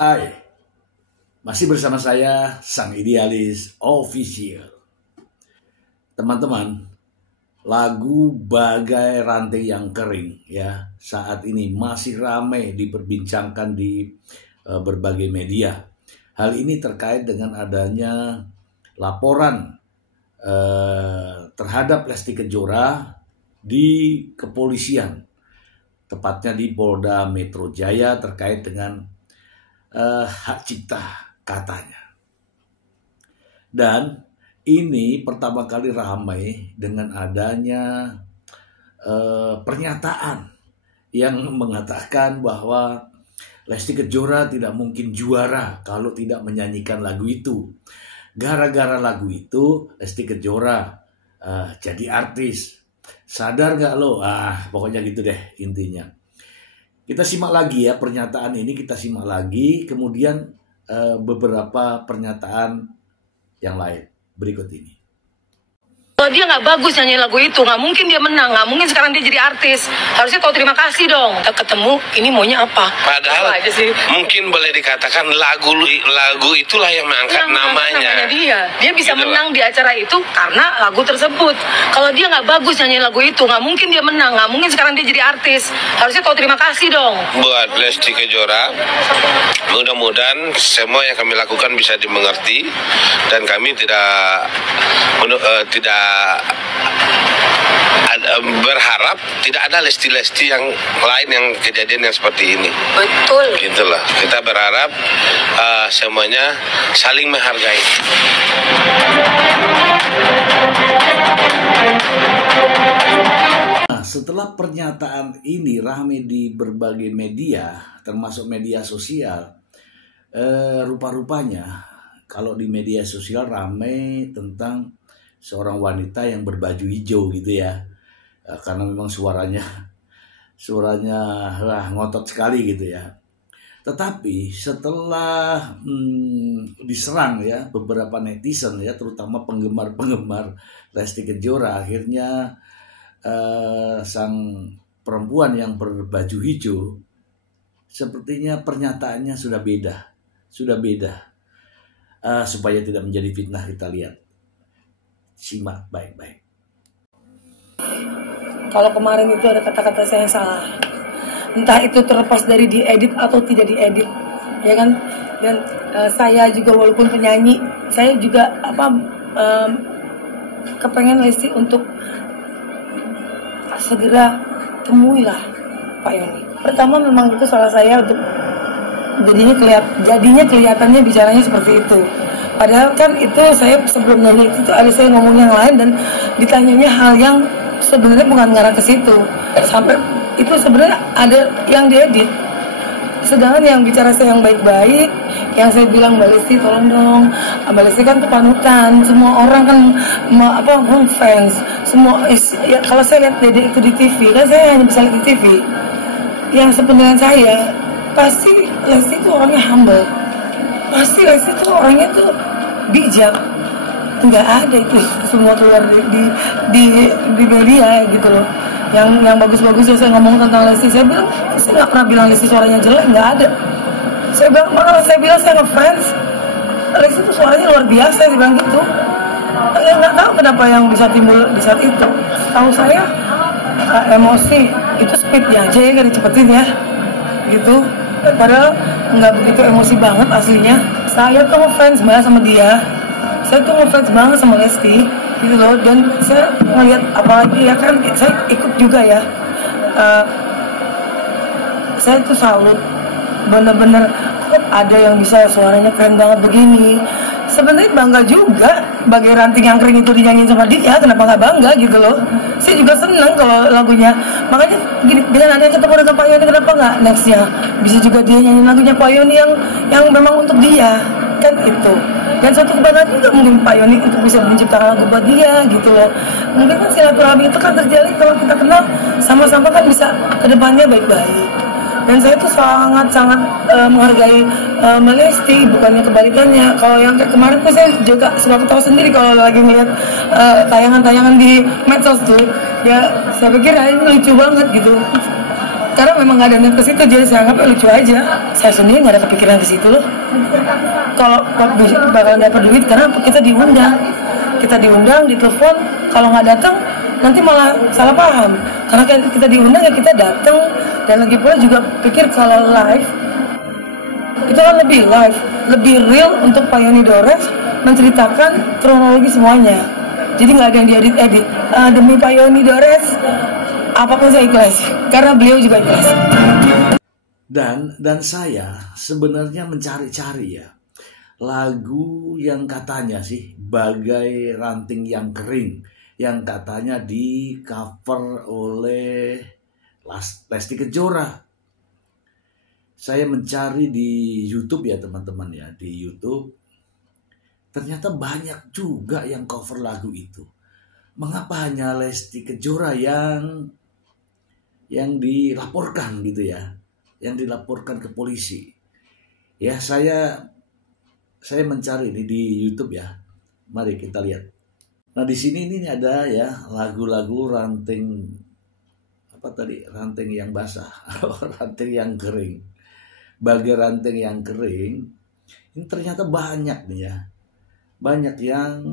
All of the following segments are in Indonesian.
Hai, masih bersama saya Sang Idealis Official. Teman-teman, lagu Bagai Rantai yang Kering ya saat ini masih ramai diperbincangkan di berbagai media. Hal ini terkait dengan adanya laporan terhadap Lesti Kejora di kepolisian, tepatnya di Polda Metro Jaya terkait dengan hak cipta katanya. Dan ini pertama kali ramai dengan adanya pernyataan yang mengatakan bahwa Lesti Kejora tidak mungkin juara kalau tidak menyanyikan lagu itu. Gara-gara lagu itu Lesti Kejora jadi artis. Sadar gak lo? Pokoknya gitu deh intinya. Kita simak lagi ya pernyataan ini, kita simak lagi. Kemudian beberapa pernyataan yang lain berikut ini. Kalau dia nggak bagus nyanyi lagu itu, nggak mungkin dia menang, nggak mungkin sekarang dia jadi artis. Harusnya tahu terima kasih dong. Kita ketemu, ini maunya apa? Padahal aja sih. Mungkin boleh dikatakan lagu itulah yang mengangkat namanya. Dia bisa gitu menang di acara itu karena lagu tersebut. Kalau dia nggak bagus nyanyi lagu itu, nggak mungkin dia menang, nggak mungkin sekarang dia jadi artis. Harusnya tahu terima kasih dong. Buat Lesti Kejora, mudah-mudahan semua yang kami lakukan bisa dimengerti dan kami tidak berharap tidak ada Lesti-Lesti yang lain yang kejadian yang seperti ini. Betul. Gitulah. Kita berharap semuanya saling menghargai. Nah, setelah pernyataan ini ramai di berbagai media, termasuk media sosial, rupa-rupanya kalau di media sosial ramai tentang seorang wanita yang berbaju hijau gitu ya, karena memang suaranya ngotot sekali gitu ya. Tetapi setelah diserang ya beberapa netizen ya, terutama penggemar Lesti Kejora, akhirnya sang perempuan yang berbaju hijau sepertinya pernyataannya sudah beda. Supaya tidak menjadi fitnah, kita lihat. Simak baik-baik. Kalau kemarin itu ada kata-kata saya yang salah, entah itu terlepas dari diedit atau tidak diedit, ya kan? Dan saya juga walaupun penyanyi, saya juga kepengen Lesti untuk segera temuilah Pak Yoni. Pertama memang itu salah saya untuk jadinya kelihatannya bicaranya seperti itu. Padahal kan itu saya sebelum nyanyi itu ada saya ngomong yang lain dan ditanyanya hal yang sebenarnya bukan ngarah ke situ. Sampai itu sebenarnya ada yang diedit. Sedangkan yang bicara saya yang baik-baik, yang saya bilang Mbak Lesti tolong dong, Mbak Lesti kan kepanutan, semua orang kan fans, semua ya, kalau saya lihat Dede itu di TV, kan saya hanya bisa lihat di TV. Yang sebenarnya saya pasti Lesti itu orangnya humble, pasti Lesti itu orangnya tuh bijak. Nggak ada itu semua keluar di media gitu loh. Yang bagus-bagus ya saya ngomong tentang Lesti, saya bilang saya nggak pernah bilang Lesti suaranya jelek, nggak ada. Saya bilang, malah saya bilang saya ngefans Lesti itu suaranya luar biasa, saya bilang gitu. Saya nggak tahu kenapa yang bisa timbul di saat itu. Tahu saya emosi itu speednya aja ya, nggak dicepetin ya gitu. Padahal nggak begitu emosi banget aslinya. Saya tuh ngefans banget sama dia, saya tuh ngefans banget sama Lesti gitu loh. Dan saya ngeliat apalagi ya kan, saya ikut juga ya, saya tuh salut bener-bener kok ada yang bisa suaranya keren banget begini. Sebenarnya bangga juga Bagai Ranting yang Kering itu dinyanyiin sama dia, kenapa nggak bangga gitu loh. Saya juga seneng kalau lagunya. Makanya gini, dengan ada yang ketemu dengan Pak Yoni, kenapa nggak nextnya bisa juga dia nyanyiin lagunya Pak Yoni yang memang untuk dia, kan itu. Dan suatu kebanggaan juga mungkin Pak Yoni untuk bisa menciptakan lagu buat dia gitu loh. Mungkin kan silaturahmi itu kan terjalin kalau kita kenal sama-sama kan bisa kedepannya baik-baik. Dan saya tuh sangat-sangat menghargai Mbak Lesti, bukannya kebalikannya. Kalau yang kayak kemarin tuh saya juga suka ketawa sendiri kalau lagi ngeliat tayangan-tayangan di medsos tuh. Ya saya pikir ini lucu banget gitu. karena memang nggak ada niat ke situ, jadi saya anggap lucu aja. Saya sendiri nggak ada kepikiran ke situ loh. Kalau bakal dapat duit karena kita diundang, ditelepon, kalau nggak datang nanti malah salah paham. Karena kita diundang ya kita datang, dan lagi pula juga pikir kalau live itu kan lebih real untuk Pak Yoni Dores menceritakan kronologi semuanya. Jadi nggak ada yang diedit-edit. Demi Pak Yoni Dores, apapun saya ikhlas, karena beliau juga ikhlas. Dan saya sebenarnya mencari-cari ya lagu yang katanya sih bagai ranting yang kering, yang katanya di cover oleh Lesti Kejora. Saya mencari di YouTube ya teman-teman ya, di YouTube ternyata banyak juga yang cover lagu itu. Mengapa hanya Lesti Kejora yang dilaporkan gitu ya, yang dilaporkan ke polisi? Ya saya mencari ini di YouTube ya. Mari kita lihat. Nah di sini ini ada ya lagu-lagu ranting ranting yang basah, ranting yang kering. Bagi ranting yang kering, ini ternyata banyak nih ya. Banyak yang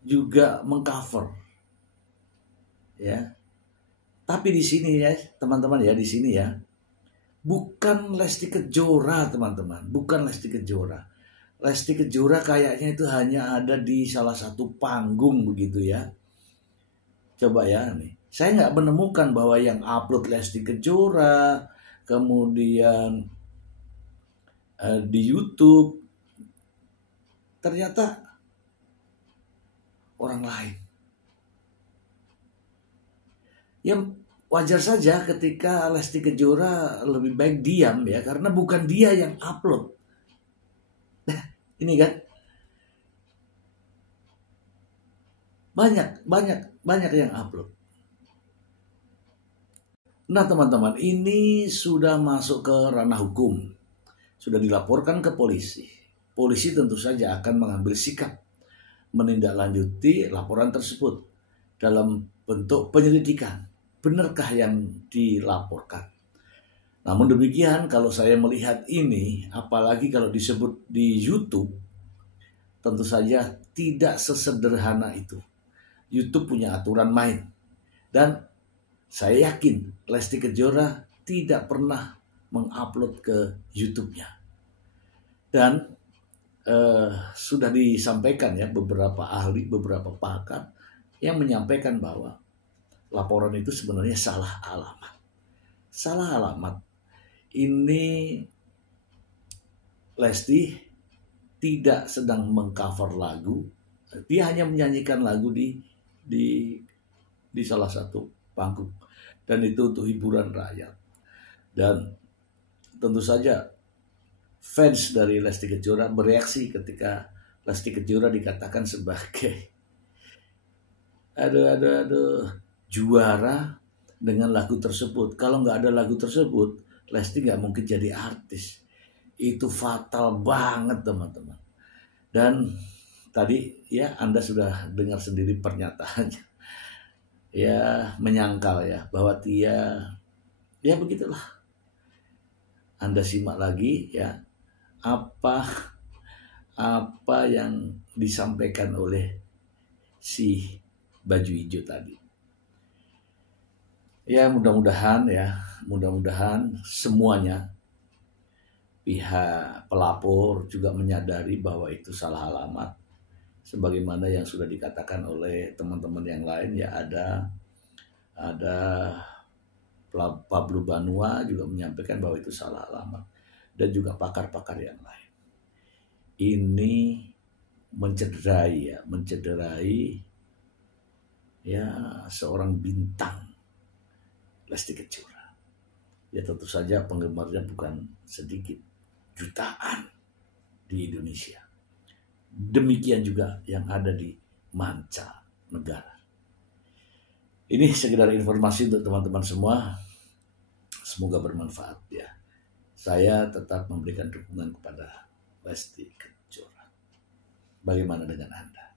juga mengcover. Ya. Tapi di sini ya, teman-teman ya, di sini ya. Bukan Lesti Kejora, teman-teman. Bukan Lesti Kejora. Lesti Kejora kayaknya itu hanya ada di salah satu panggung begitu ya. Coba ya nih. Saya nggak menemukan bahwa yang upload Lesti Kejora, kemudian di YouTube, ternyata orang lain. Ya wajar saja ketika Lesti Kejora lebih baik diam ya, karena bukan dia yang upload. Nah, ini kan banyak yang upload. Nah teman-teman, ini sudah masuk ke ranah hukum, sudah dilaporkan ke polisi. Polisi tentu saja akan mengambil sikap menindaklanjuti laporan tersebut dalam bentuk penyelidikan. Benarkah yang dilaporkan? Namun demikian, kalau saya melihat ini, apalagi kalau disebut di YouTube, tentu saja tidak sesederhana itu. YouTube punya aturan main. Dan saya yakin Lesti Kejora tidak pernah mengupload ke YouTube-nya. Dan sudah disampaikan ya beberapa ahli, beberapa pakar yang menyampaikan bahwa laporan itu sebenarnya salah alamat. Salah alamat. Ini Lesti tidak sedang mengcover lagu. Dia hanya menyanyikan lagu di salah satu panggung. Dan itu untuk hiburan rakyat. Dan tentu saja fans dari Lesti Kejora bereaksi ketika Lesti Kejora dikatakan sebagai juara dengan lagu tersebut. Kalau nggak ada lagu tersebut, Lesti nggak mungkin jadi artis. Itu fatal banget teman-teman. Dan tadi ya Anda sudah dengar sendiri pernyataannya. Ya menyangkal ya bahwa dia ya begitulah. Anda simak lagi ya apa yang disampaikan oleh si baju hijau tadi. Ya mudah-mudahan semuanya pihak pelapor juga menyadari bahwa itu salah alamat. Sebagaimana yang sudah dikatakan oleh teman-teman yang lain ya ada Pablo Banua juga menyampaikan bahwa itu salah alamat, dan juga pakar-pakar yang lain. Ini mencederai ya seorang bintang Lesti Kejora. Ya tentu saja penggemarnya bukan sedikit, jutaan di Indonesia. Demikian juga yang ada di mancanegara. Ini sekedar informasi untuk teman-teman semua. Semoga bermanfaat ya. Saya tetap memberikan dukungan kepada Lesti Kejora. Bagaimana dengan Anda?